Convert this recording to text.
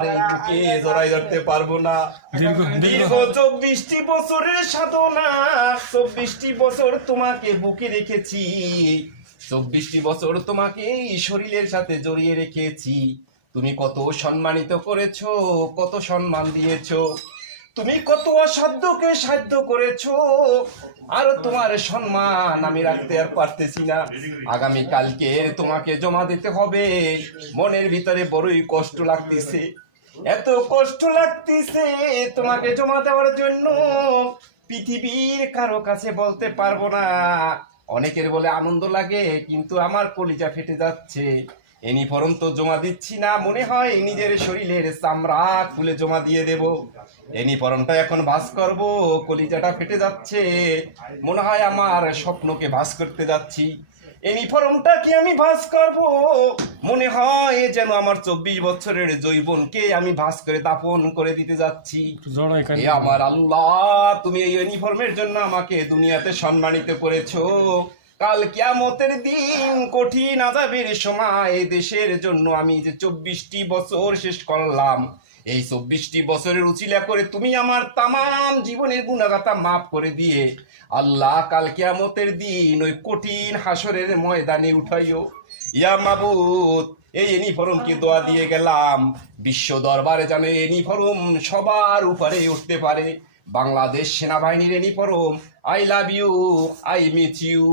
বুকে জড়াই ধরতে পারবো না। দীর্ঘ 24টি বছরের সাধনা, 24টি বছর তোমাকে বুকে রেখেছি, 24টি বছর তোমাকে এই শরীরের সাথে জড়িয়ে রেখেছি। তুমি কত সম্মানিত করেছো, কত সম্মান দিয়েছো, তুমি কত অসাধ্যকে সাধ্য করেছো, আর তোমার সম্মান আমি রাখতে আর পারতেছি না। আগামী কালকে তোমাকে জমা দিতে হবে। মনের ভিতরে বড়ই কষ্ট লাগতেছে, এত কষ্ট লাগতেছে তোমাকে জমা দেওয়ার জন্য। পৃথিবীর কারো কাছে বলতে পারবো না। অনেকের বলে আনন্দ লাগে, কিন্তু আমার কলিজা ফেটে যাচ্ছে। ইউনিফর্ম তো জমা দিচ্ছি না, মনে হয় নিজের শরীরের চামড়া খুলে জমা দিয়ে দেব। ইউনিফর্মটা এখন ভাঁজ করব, কলিজাটা ফেটে যাচ্ছে, মনে হয় আমার স্বপ্নকে ভাঁজ করতে যাচ্ছি। ইউনিফর্মটা কি আমি ভাঁজ করব, মনে হয় যেন আমার 24 বছরের যৌবনকে আমি ভাঁজ করে দাফন করে দিতে যাচ্ছি। এ আমার আল্লাহ, তুমি এই ইউনিফর্মের জন্য আমাকে দুনিয়াতে সম্মানিত করেছো। কাল কিয়ামতের দিন কঠিন আযাবের সময় দেশের জন্য আমি যে 24টি বছর শেষ করলাম, এই 24টি বছরের উচিলা করে তুমি আমার তামাম জীবনের গুনাহগাতা মাফ করে দিয়ে আল্লাহ কাল কিয়ামতের দিন ওই কঠিন হাসরের ময়দানে উঠাইও। ইয়া মাবুদ, এই ইউনিফর্মকে দোয়া দিয়ে গেলাম, বিশ্ব দরবারে যেন এই ইউনিফর্ম সবার উপরে উঠতে পারে। বাংলাদেশ সেনাবাহিনীর uniform, I love you, I miss you.